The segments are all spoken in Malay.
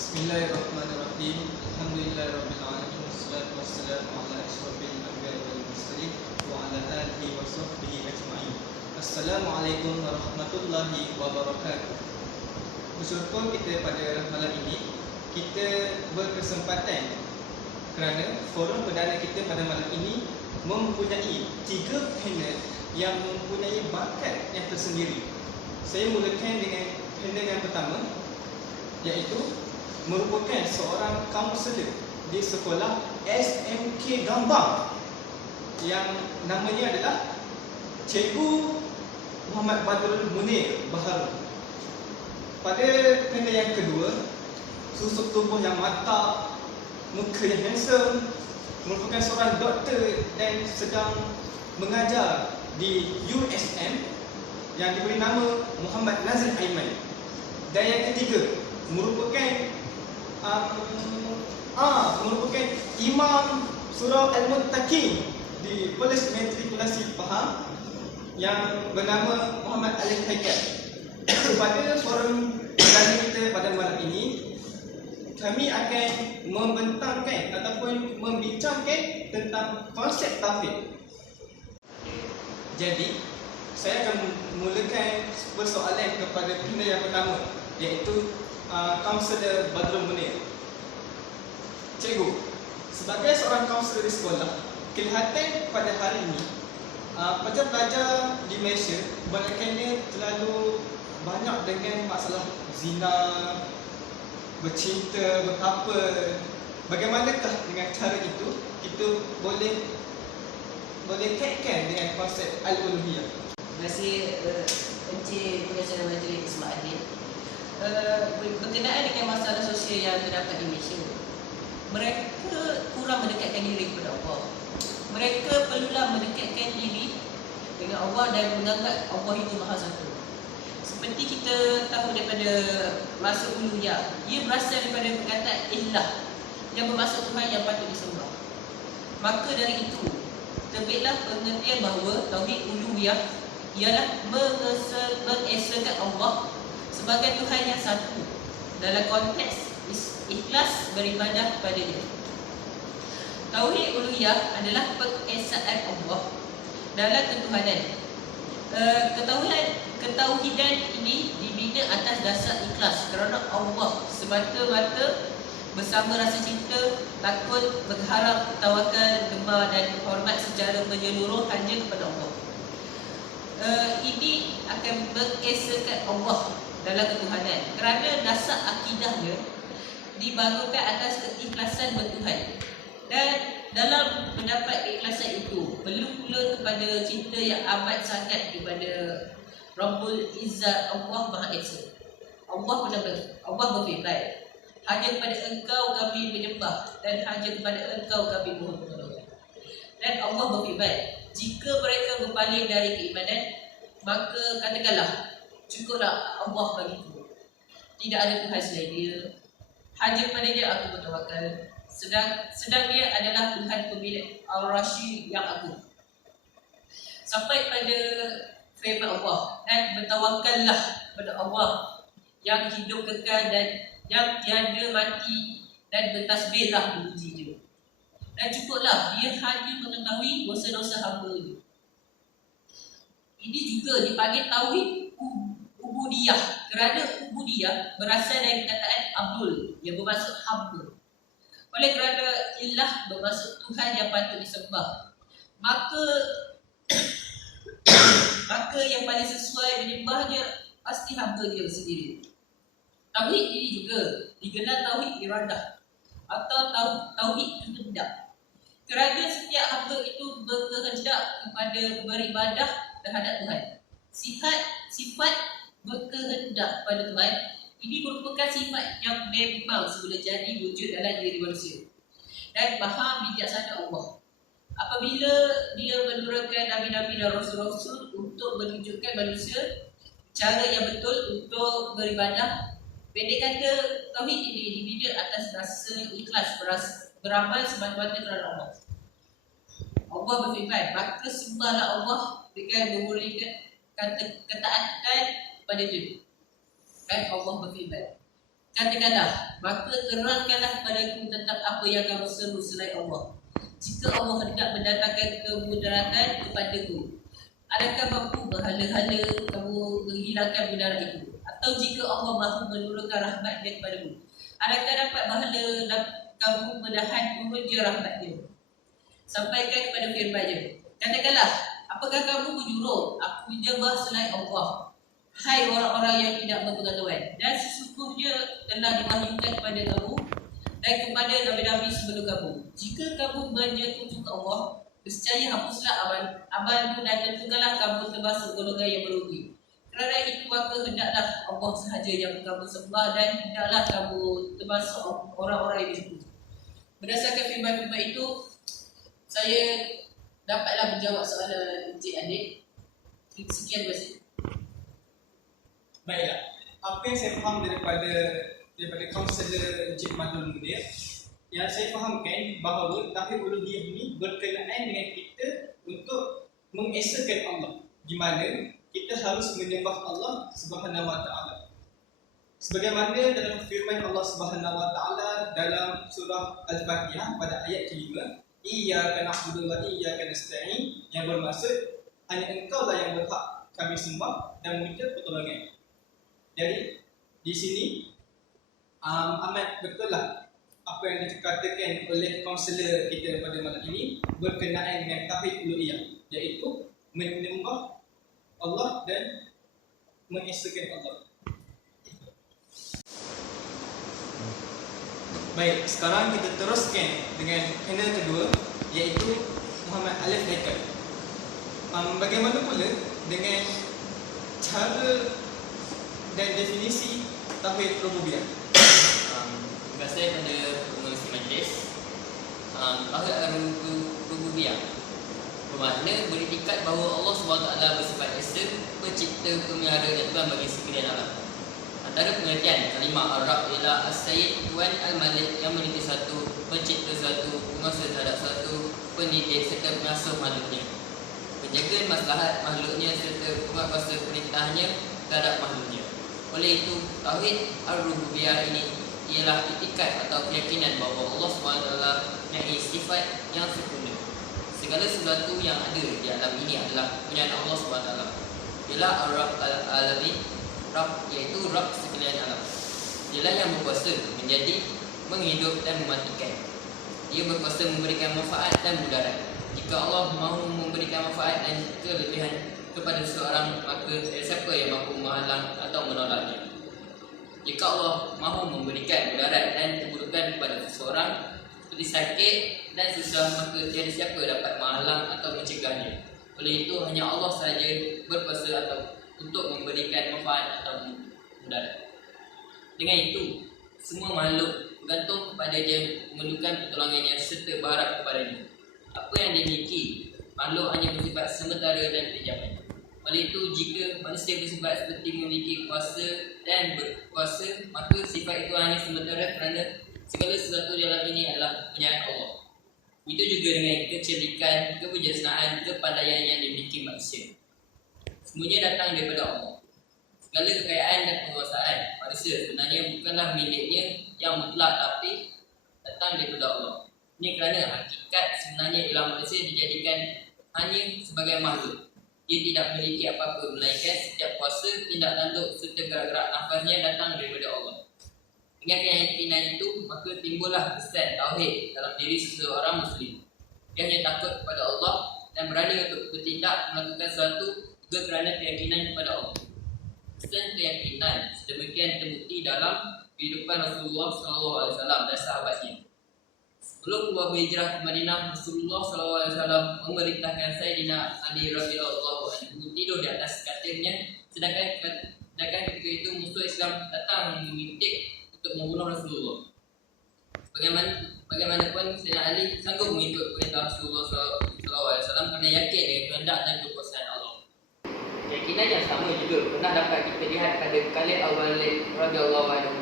Bismillahirrahmanirrahim. Alhamdulillahirabbil alamin wassalatu wassalamu ala asyrofil anbiya'i wal mursalin wa ala alihi wa sahbihi ajma'in. Assalamualaikum warahmatullahi wabarakatuh. Bersyukur kita pada malam ini kita berkesempatan kerana forum perdana kita pada malam ini mempunyai 3 panel yang mempunyai bakat yang tersendiri. Saya mulakan dengan panel yang pertama, iaitu merupakan seorang kaunselor di sekolah SMK Gambang yang namanya adalah Cikgu Muhammad Badrul Munir Baharu. Pada panel yang kedua, susuk tubuh yang mantap, muka yang handsome, merupakan seorang doktor dan sedang mengajar di USM yang diberi nama Muhammad Nazir Aiman. Dan yang ketiga, merupakan Imam Surau Al-Muttaqin di Polis Matrikulasi Pahang yang bernama Muhammad Alif Haikal. Pada forum perdana kita pada malam ini, kami akan membentangkan ataupun membincangkan tentang konsep tauhid. Jadi, saya akan mulakan persoalan kepada panel yang pertama, iaitu kaunselor Badrul Munir. Cikgu, sebagai seorang kaunselor di sekolah, kelihatan pada hari ini pelajar-pelajar di Malaysia kebanyakannya terlalu banyak dengan masalah zina, bercinta, berkapal. Bagaimanakah dengan cara itu kita boleh kaitkan dengan konsep al-uluhiyah? Terima kasih Encik Pengacara Majlis Ismail Adil. Berkenaan dengan masalah sosial yang terdapat di Malaysia, mereka kurang mendekatkan diri kepada Allah. Mereka perlulah mendekatkan diri dengan Allah dan menganggap Allah itu Maha Satu. Seperti kita tahu daripada masuk uluhiyah, ia berasal daripada perkataan ilah yang bermaksud Tuhan yang patut disembah. Maka dari itu, terbitlah pengertian bahawa tauhid uluhiyah ialah mengesahkan Allah sebagai Tuhan yang satu dalam konteks ikhlas beribadah kepada Dia. Tauhid uluhiyah adalah pengesaan Allah dalam ketuhanan. Ketauhidan ini dibina atas dasar ikhlas kerana Allah semata-mata, bersama rasa cinta, takut, berharap, tawakal, gemar dan hormat secara menyeluruh hanya kepada Allah. Ini akan mengesahkan Allah dalam ketuhanan kerana dasar akidahnya dibangunkan atas keikhlasan bertuhan. Dan dalam mendapat keikhlasan itu perlu pula kepada cinta yang amat sangat kepada Rabbul Izzat, Allah Maha Esa. Allah berfirman, hanya kepada Engkau kami menyembah dan hanya kepada Engkau kami mohon pertolongan. Dan Allah berfirman, jika mereka berpaling dari keimanan, maka katakanlah, cukuplah Allah bagiku, tidak ada Tuhan selain Dia, hanya kepada-Nya aku bertawakal, sedang Dia adalah Tuhan pemilik Al-Rasyi yang agung. Sampai pada firman Allah, dan bertawakallah kepada Allah yang hidup kekal dan yang tiada mati, dan bertasbihlah memuji Dia. Dan cukuplah Dia hanya mengetahui dosa-dosa hamba-Nya. Ini juga dipanggil tauhid ubudiyah kerana ubudiyah berasal dari perkataan Abdul yang bermaksud hamba. Oleh kerana ilah bermaksud Tuhan yang patut disembah, maka yang paling sesuai menyembahnya pasti hamba Dia sendiri. Tauhid ini juga digelar tauhid iradah atau tauhid kehendak, kerana setiap hamba itu berkehendak kepada beribadah terhadap Tuhan. Sifat berkehendak pada Tuhan ini merupakan sifat yang memang semula jadi wujud dalam diri manusia dan faham bijaksana Allah. Apabila Dia menurunkan nabi-nabi dan rasul-rasul untuk menunjukkan manusia cara yang betul untuk beribadah. Pendek kata, tauhid ini dibina atas rasa ikhlas beramal semata-mata kerana Allah. Allah berfirman, maka sembahlah Allah dengan memurnikan ketaatan pada Dia. Dan Allah berfirman, Katakanlah, maka terangkanlah padaku tentang apa yang kamu seru selain Allah. Jika Allah hendak mendatangkan kemudaratan kepadaku, adakah mampu berhala-hala kamu menghilangkan mudarat itu? Atau jika Allah mahu menurunkan rahmatnya kepadamu, adakah dapat berhala kamu menahan turunnya rahmatnya? Sampaikan kepada firman-Nya. Katakanlah, apakah kamu menyuruh aku menyembah selain Allah? Hai orang-orang yang tidak berpengetahuan, dan sesungguhnya telah diwahyukan kepada kamu dan kepada nabi-nabi sebelum kamu. Jika kamu menyekutukan Allah, nescaya hapuslah amalmu dan tentukanlah kamu termasuk golongan yang merugi. Kerana itu maka hendaklah Allah sahaja yang kamu sembah dan hendaklah kamu termasuk orang-orang yang disebut. Berdasarkan firman-firman itu, saya dapatlah menjawab soalan Encik Adik. Sekian terima kasih. Baiklah, apa yang saya faham daripada kaunselor Encik Madul Munir, yang saya fahamkan bahawa tauhid uluhiyah ini berkenaan dengan kita untuk mengesakan Allah, di mana kita harus menyembah Allah Subhanahu wa taala. Sebagaimana dalam firman Allah Subhanahu wa taala dalam surah Al-Fatihah pada ayat kelima, Iyyaka na'budu wa iyyaka nasta'in, yang bermaksud hanya Engkau lah yang berhak kami sembah dan meminta pertolongan. Jadi di sini amat betul lah apa yang dikatakan oleh kaunselor kita pada malam ini berkenaan dengan tauhid uluhiyah, iaitu menyembah Allah dan mengesakan Allah. Baik, sekarang kita teruskan dengan panel kedua, iaitu Muhammad Alif Haikal. Bagaimana pula dengan cara dan definisi tauhid rububiyah? Terima kasih kepada pengurusi majlis. Tauhid rububiyah bermakna beritikat bahawa Allah SWT bersifat esa, pencipta, pemelihara dan Tuhan bagi sekalian alam. Antara pengertian kalimah Arab ialah As-Sayyid, Tuan Al-Malik yang meniti satu, pencipta satu, penguasa terhadap satu, pendidik serta pengasuh makhluknya, penjaga maslahat makhluknya serta penguasa perintahnya terhadap makhluknya. Oleh itu, tauhid ar-rububiyah ini ialah itikat atau keyakinan bahawa Allah SWT mempunyai sifat yang sempurna. Segala sesuatu yang ada di alam ini adalah punyaan Allah SWT. Ialah Ar-Rabb al-Alamin, Rabb iaitu Rabb sekalian alam. Dialah yang berkuasa menjadi, menghidup dan mematikan. Ia berkuasa memberikan manfaat dan mudarat. Jika Allah mahu memberikan manfaat dan kelebihan kepada seseorang, maka siapa yang mampu menghalang atau menolaknya? Jika Allah mahu memberikan mudarat dan keburukan kepada seseorang seperti sakit dan susah, maka tiada siapa dapat menghalang atau mencegahnya. Oleh itu, hanya Allah sahaja berkuasa atau untuk memberikan manfaat atau mudarat. Dengan itu, semua makhluk bergantung kepada Dia, memerlukan pertolongannya serta berharap kepadanya. Apa yang dimiliki makhluk hanya bersifat sementara dan pinjaman. Oleh itu, jika manusia bersifat seperti memiliki kuasa dan berkuasa, maka sifat itu hanya sementara kerana segala sesuatu dalam ini adalah punyaan Allah. Itu juga dengan kecerdikan, kebijaksanaan, kepandaian yang dimiliki manusia. Semuanya datang daripada Allah. Segala kekayaan dan penguasaan manusia sebenarnya bukanlah miliknya yang mutlak, tapi datang daripada Allah. Ini kerana hakikat sebenarnya ialah manusia dijadikan hanya sebagai makhluk. Dia tidak memiliki apa-apa, melainkan setiap kuasa, tindak tanduk serta gerak-gerak nafasnya datang daripada Allah. Dengan keyakinan itu, maka timbullah kesan tauhid dalam diri seseorang Muslim. Dia hanya takut kepada Allah dan berani untuk bertindak melakukan sesuatu juga kerana keyakinan kepada Allah. Kesan keyakinan sedemikian terbukti dalam kehidupan Rasulullah SAW dan sahabatnya. Sebelum keluar berhijrah ke Madinah, Rasulullah SAW memerintahkan Sayyidina Ali radhiyallahu anhu tidur di atas katilnya, sedangkan ketika itu musuh Islam datang memintik untuk membunuh Rasulullah. Bagaimanapun Sayyidina Ali sanggup mengikut perintah Rasulullah SAW kerana yakin dengan kehendak dan kekuasaan Allah. Keyakinan yang sama juga pernah dapat kita lihat pada Khalid al-Walid radhiyallahu anhu.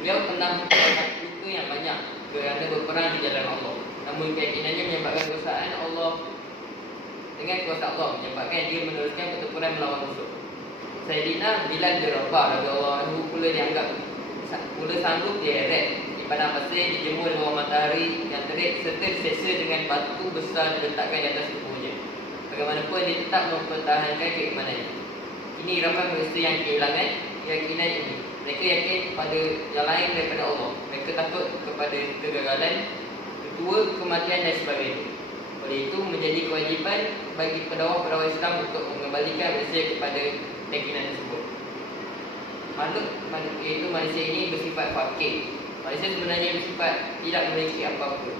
Beliau pernah mendapat luka yang banyak kerana berperang di jalan Allah. Namun keyakinannya menyebabkan kekuasaan Allah, dengan kuasa Allah menyebabkan dia meneruskan pertempuran melawan musuh. Sayyidina Bilal bin Rabah radhiyallahu anhu pula dianggap Mula sanggup dieret di padang pasir, dijemur di bawah matahari yang terik serta diseksa dengan batu besar diletakkan di atas tubuhnya. Bagaimanapun dia tetap mempertahankan keimanannya. Ini harapan manusia yang kehilangan keyakinan ini. Mereka yakin pada yang lain daripada Allah. Mereka takut kepada kegagalan, kedua kematian dan sebagainya. Oleh itu menjadi kewajipan bagi pendakwa-pendakwa Islam untuk mengembalikan manusia kepada keyakinan tersebut. Makhluk iaitu manusia ini bersifat fakir. Manusia sebenarnya bersifat tidak memiliki apa-apa.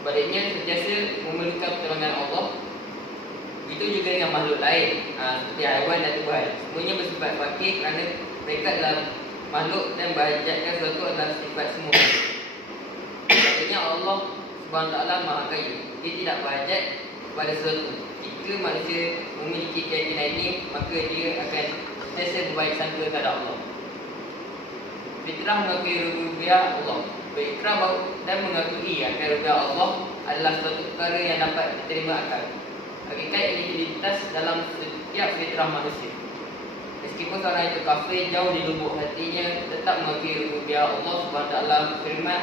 Sebaliknya sentiasa memerlukan pertolongan Allah. Itu juga dengan makhluk lain seperti haiwan dan tumbuhan. Semuanya bersifat fakir kerana mereka adalah makhluk dan bahajatkan sesuatu adalah sifat semua. Sebenarnya Allah SWT Maha Kaya. Dia tidak berhajat kepada sesuatu. Jika manusia memiliki keyakinan ini, maka dia akan sentiasa berbaik sangka kepada Allah. Fitrah mengakui rububiyah Allah. Berikrar dan mengakui akan rububiyah Allah adalah suatu perkara yang dapat diterima akal. Hakikat ini terlintas dalam setiap fitrah manusia. Meskipun seorang itu kafir, jauh di lubuk hatinya tetap mengakui rububiyah Allah SWT firman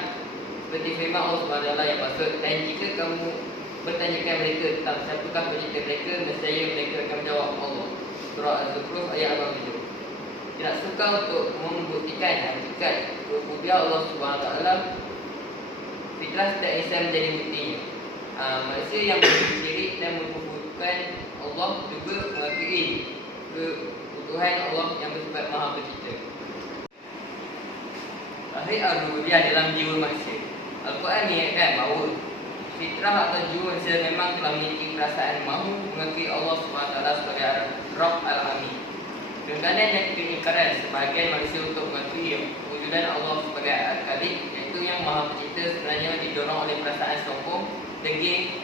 seperti firman Allah SWT yang maksud, dan jika kamu bertanyakan mereka tentang siapakah pencipta mereka, nescaya mereka akan menjawab Allah. Surah Al-Zukhruf ayat 87. Tidak suka untuk membuktikan hakikat rububiyah Allah SWT, fitrah setiap insan menjadi buktinya. Manusia yang bersyirik dan mengkufurkan Allah juga mengakui keutuhan Allah yang bersifat Maha Pencipta. Tauhid ar-rububiyah dalam jiwa manusia. Al-Quran mengingatkan bahawa fitrah atau jiwa manusia memang telah memiliki perasaan mahu mengakui Allah SWT sebagai Rabb al-Alamin. Kegagalan dan keingkaran sebahagian manusia untuk mengakui kewujudan Allah sebagai Al-Khaliq, iaitu yang Maha Pencipta, sebenarnya didorong oleh perasaan sombong, dengki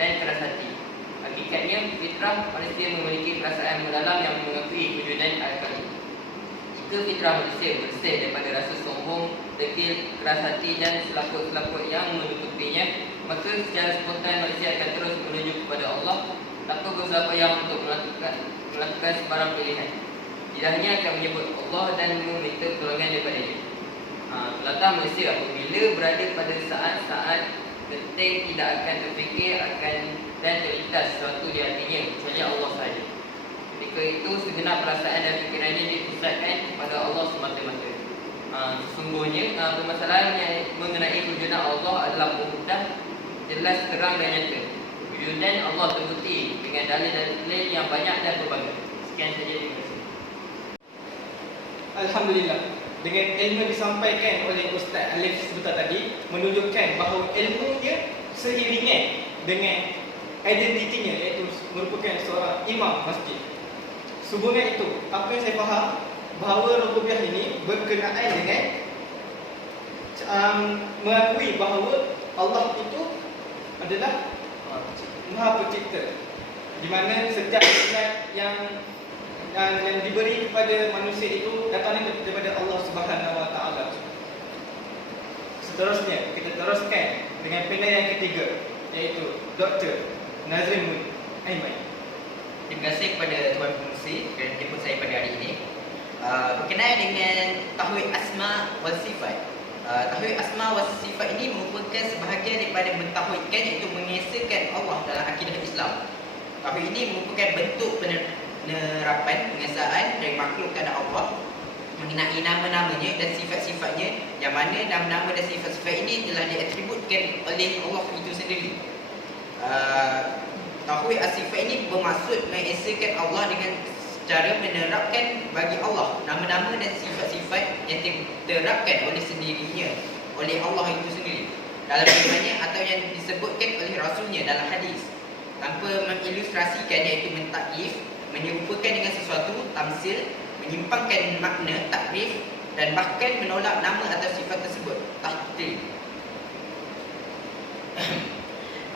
dan keras hati. Hakikatnya fitrah manusia memiliki perasaan mendalam yang mengakui kewujudan Al-Khaliq. Jika fitrah manusia bersih daripada rasa sombong, dengki, keras hati dan selaput-selaput yang menutupinya, maka secara spontan manusia akan terus menuju kepada Allah tanpa berusaha payah untuk melakukan sebarang pilihan. Tidak hanya akan menyebut Allah dan meminta pertolongan daripadanya. Kelakar manusia apabila berada pada saat-saat penting tidak akan terfikir dan terlintas sesuatu di hatinya kecuali Allah sahaja. Ketika itu segenap perasaan dan fikirannya dipusatkan kepada Allah semata-mata. Sesungguhnya permasalahan yang mengenai kewujudan Allah adalah mudah, jelas, terang dan nyata. Kewujudan Allah terbukti dengan dalil-dalil yang banyak dan berbagai. Sekian saja, terima kasih. Alhamdulillah, dengan ilmu disampaikan oleh Ustaz Alif sebentar tadi menunjukkan bahawa ilmunya seiringan dengan identitinya, iaitu merupakan seorang imam masjid. Sehubungan itu, apa yang saya faham bahawa rububiyah ini berkenaan dengan mengakui bahawa Allah itu adalah Maha Pencipta, di mana setiap nikmat yang diberi kepada manusia itu datangnya daripada Allah Subhanahu Wa Taala. Seterusnya kita teruskan dengan panel yang ketiga, iaitu Dr. Nazrin Aiman. Terima kasih kepada Tuan Pengerusi kerana jemput saya pada hari ini. Berkenaan dengan Tauhid Asma wal Sifat. Tauhid Asma wal Sifat ini merupakan sebahagian daripada mentauhidkan, iaitu mengesakan Allah dalam akidah Islam. Tauhid ini merupakan bentuk penerapan pengesaan dari makhluk kepada Allah mengenai nama-namanya dan sifat-sifatnya, yang mana nama-nama dan sifat-sifat ini telah diatributkan oleh Allah itu sendiri. Tauhid as-sifat ini bermaksud mengesakan Allah dengan cara menerapkan bagi Allah nama-nama dan sifat-sifat yang diterapkan oleh sendirinya oleh Allah itu sendiri dalam firman-Nya atau yang disebutkan oleh Rasulnya dalam hadis, tanpa mengilustrasikan, iaitu mentakyif, menyerupakan dengan sesuatu, tamsil, menyimpangkan makna, takrif, dan bahkan menolak nama atau sifat tersebut, tahtil.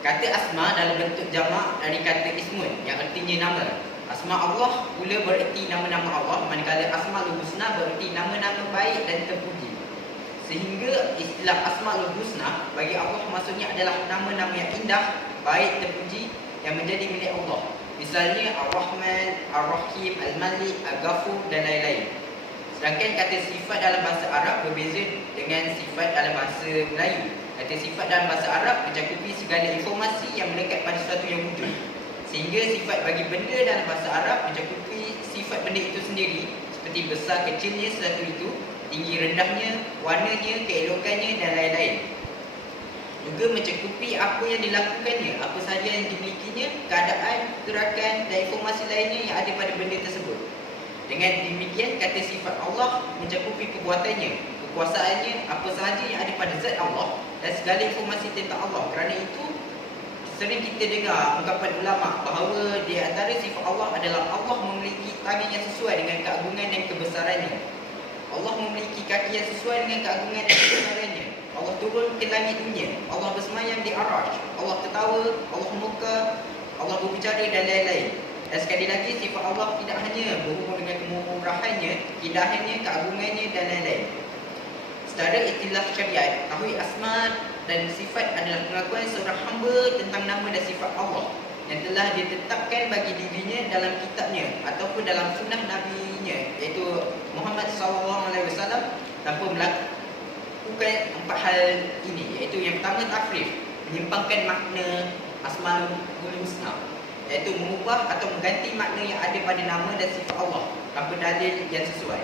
Kata asma dalam bentuk jamak dari kata ismun yang artinya nama. Asma Allah pula bererti nama-nama Allah, manakala Asmaul Husna bererti nama-nama baik dan terpuji. Sehingga istilah Asmaul Husna bagi Allah maksudnya adalah nama-nama yang indah, baik, terpuji yang menjadi milik Allah. Misalnya Ar-Rahman, Ar-Rahim, Al-Malik, Al-Ghafur dan lain-lain. Sedangkan kata sifat dalam bahasa Arab berbeza dengan sifat dalam bahasa Melayu. Kata sifat dalam bahasa Arab mencakupi segala informasi yang melekat pada sesuatu yang wujud. Sehingga sifat bagi benda dalam bahasa Arab mencakupi sifat benda itu sendiri, seperti besar kecilnya sesuatu itu, tinggi rendahnya, warnanya, keelokannya dan lain-lain. Juga mencakupi apa yang dilakukannya, apa sahaja yang dimilikinya, keadaan, gerakan dan informasi lainnya yang ada pada benda tersebut. Dengan demikian, kata sifat Allah mencakupi perbuatannya, kekuasaannya, apa sahaja yang ada pada zat Allah dan segala informasi tentang Allah. Kerana itu, sering kita dengar ungkapan ulama bahawa di antara sifat Allah adalah Allah memiliki tangan yang sesuai dengan keagungan dan kebesarannya. Allah memiliki kaki yang sesuai dengan keagungan dan kebesarannya. Allah turun ke langit dunia, Allah bersemayam di Arasy, Allah ketawa, Allah murka, Allah berbicara dan lain-lain. Dan sekali lagi, sifat Allah tidak hanya berhubung dengan kemurahannya, keindahannya, keagungannya dan lain-lain. Secara istilah syariat, tauhid asma dan sifat adalah pengakuan seorang hamba tentang nama dan sifat Allah yang telah ditetapkan bagi dirinya dalam kitabnya ataupun dalam sunnah nabinya, iaitu Muhammad SAW, tanpa melakukan 4 hal ini, iaitu yang pertama tahrif, menyimpangkan makna Asmaul Husna, iaitu mengubah atau mengganti makna yang ada pada nama dan sifat Allah tanpa dalil yang sesuai.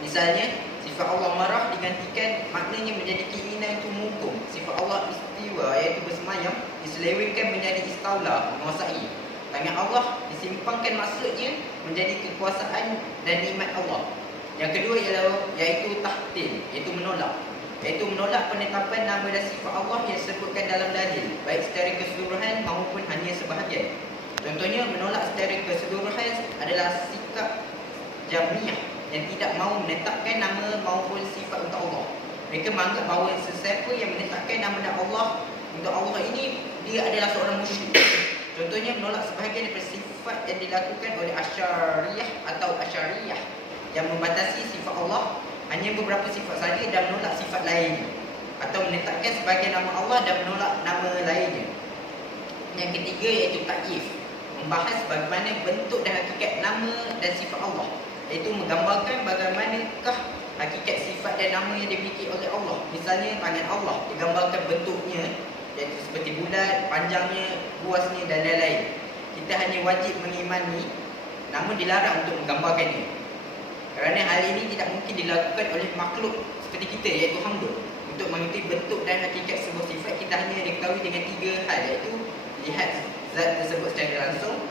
Misalnya, sifat Allah marah digantikan maknanya menjadi keinginan untuk menghukum. Sifat Allah istiwa, iaitu bersemayam, diselewengkan menjadi istaula, menguasai. Tangan Allah disimpangkan maksudnya menjadi kekuasaan dan nikmat Allah. Yang kedua iaitu tahtil, iaitu menolak. Iaitu menolak penetapan nama dan sifat Allah yang disebutkan dalam dalil, baik secara keseluruhan maupun hanya sebahagian. Contohnya, menolak secara keseluruhan adalah sikap Jahmiyah yang tidak mahu menetapkan nama maupun sifat untuk Allah. Mereka menganggap bahawa sesiapa yang menetapkan nama dan Allah untuk Allah ini, dia adalah seorang musyrik. Contohnya, menolak sebahagian daripada sifat yang dilakukan oleh Asy'ariyah atau Asy'ariyah yang membatasi sifat Allah hanya beberapa sifat saja dan menolak sifat lainnya, atau menetapkan sebahagian nama Allah dan menolak nama lainnya. Yang ketiga iaitu takyif, membahas bagaimana bentuk dan hakikat nama dan sifat Allah, iaitu menggambarkan bagaimanakah hakikat sifat dan nama yang dimiliki oleh Allah. Misalnya, tangan Allah digambarkan bentuknya, iaitu seperti bulat, panjangnya, luasnya dan lain-lain. Kita hanya wajib mengimani, namun dilarang untuk menggambarkannya. Kerana hal ini tidak mungkin dilakukan oleh makhluk seperti kita, iaitu hamba. Untuk mengetahui bentuk dan hakikat sebuah sifat, kita hanya diketahui dengan 3 hal, iaitu lihat zat tersebut secara langsung,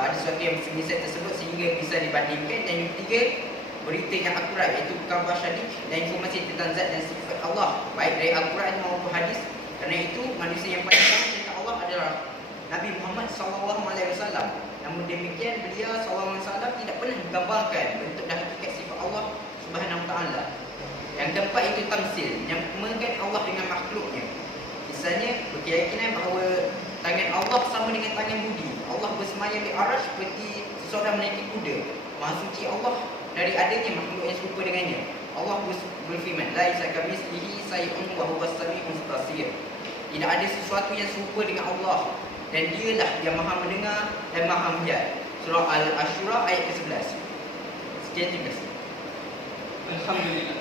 ada sesuatu yang semisal tersebut sehingga bisa dibandingkan, dan yang ketiga, berita yang akurat, iaitu khabar syadid dan informasi tentang zat dan sifat Allah, baik dari Al-Quran maupun hadis. Kerana itu, manusia yang paling tahu tentang Allah adalah Nabi Muhammad SAW. Namun demikian, beliau SAW tidak pernah menggambarkan bentuk dan hakikat sifat Allah Subhanahu Wa Taala. Yang keempat itu tamsil, yang mengaitkan Allah dengan makhluknya. Misalnya, berkeyakinan bahawa tangan Allah sama dengan tangan budi. Allah bersemayam di Arasy seperti seseorang menaiki kuda. Maha suci Allah dari adanya makhluk yang serupa dengannya. Allah berfirman, la isa kamitslihi shay'un wa huwas samiul basir. Tidak ada sesuatu yang serupa dengan Allah, dan dialah yang maha mendengar dan maha melihat. Surah Al-Asyura ayat ke-11. Sekian, terima kasih. Alhamdulillah.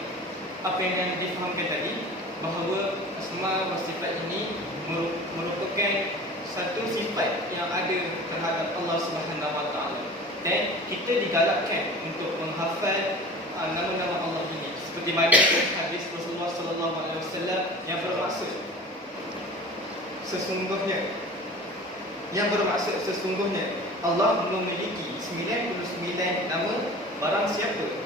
Apa yang difahamkan tadi, bahawa asma wa sifat ini merupakan satu sifat yang ada terhadap Allah Subhanahu Wa Taala, dan kita digalakkan untuk menghafal nama-nama Allah ini, seperti mana hadis Rasulullah SAW yang bermaksud sesungguhnya Allah memiliki 99 nama. Barang siapa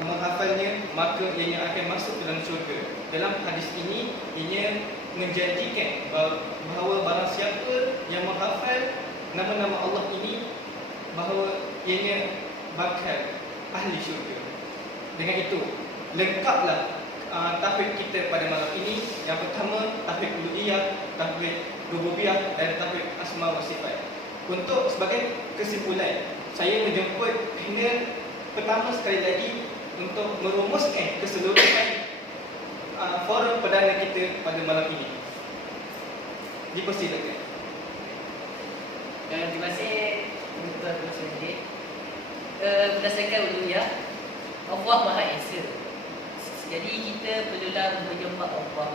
menghafalnya, maka ianya akan masuk dalam syurga. Dalam hadis ini, ianya menjanjikan bahawa barang siapa yang menghafal nama-nama Allah ini, bahawa ianya bakal ahli syurga. Dengan itu, lengkaplah tauhid kita pada malam ini. Yang pertama, tauhid uluhiyah, tauhid rububiyah dan tauhid asma wa sifat. Untuk sebagai kesimpulan, saya menjemput panel pertama sekali lagi untuk merumuskan keseluruhan forum perdana kita pada malam ini. Dipersilakan. Terima kasih Dr. Sendiri. Berdasarkan uluhiyah, Allah Maha Esa. Jadi kita perlulah menyembah Allah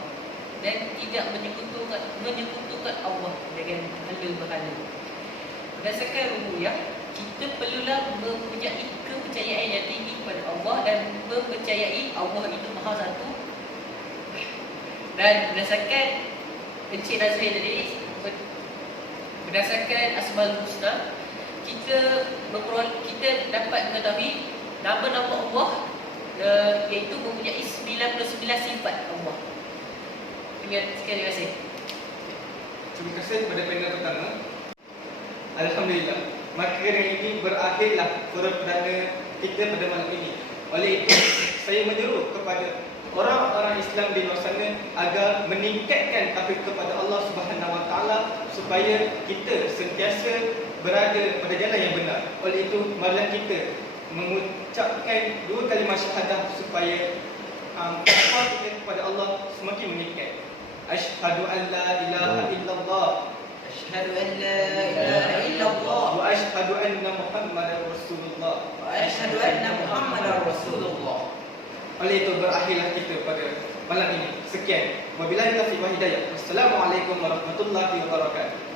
dan tidak menyekutukan Allah dengan berhala-berhala. Berdasarkan rububiyah, kita perlulah mempunyai kepercayaan yang tinggi kepada Allah dan mempercayai Allah itu Maha Satu. Dan berdasarkan Encik Nazri tadi, berdasarkan Asmaul Husna, kita dapat mengetahui nama-nama Allah iaitu mempunyai 99 sifat Allah. Terima kasih. Terima kasih kepada panel pertama. Alhamdulillah. Maka dengan ini berakhirlah forum perdana kita pada malam ini. Oleh itu, saya menyeru kepada orang-orang Islam di luar sana agar meningkatkan takut kepada Allah Subhanahu Wa Taala supaya kita sentiasa berada pada jalan yang benar. Oleh itu, marilah kita mengucapkan 2 kalimah syahadah supaya takwa kita kepada Allah semakin meningkat. Asyhadu an la ilaha illallah. Asyhadu an la ilaha illallah. Wa asyhadu anna Muhammadar Rasulullah. Wa asyhadu anna Muhammadar Rasulullah. Oleh itu berakhirlah kita pada malam ini. Sekian. Wabillahi taufiq wal hidayah. Wassalamualaikum warahmatullahi wabarakatuh.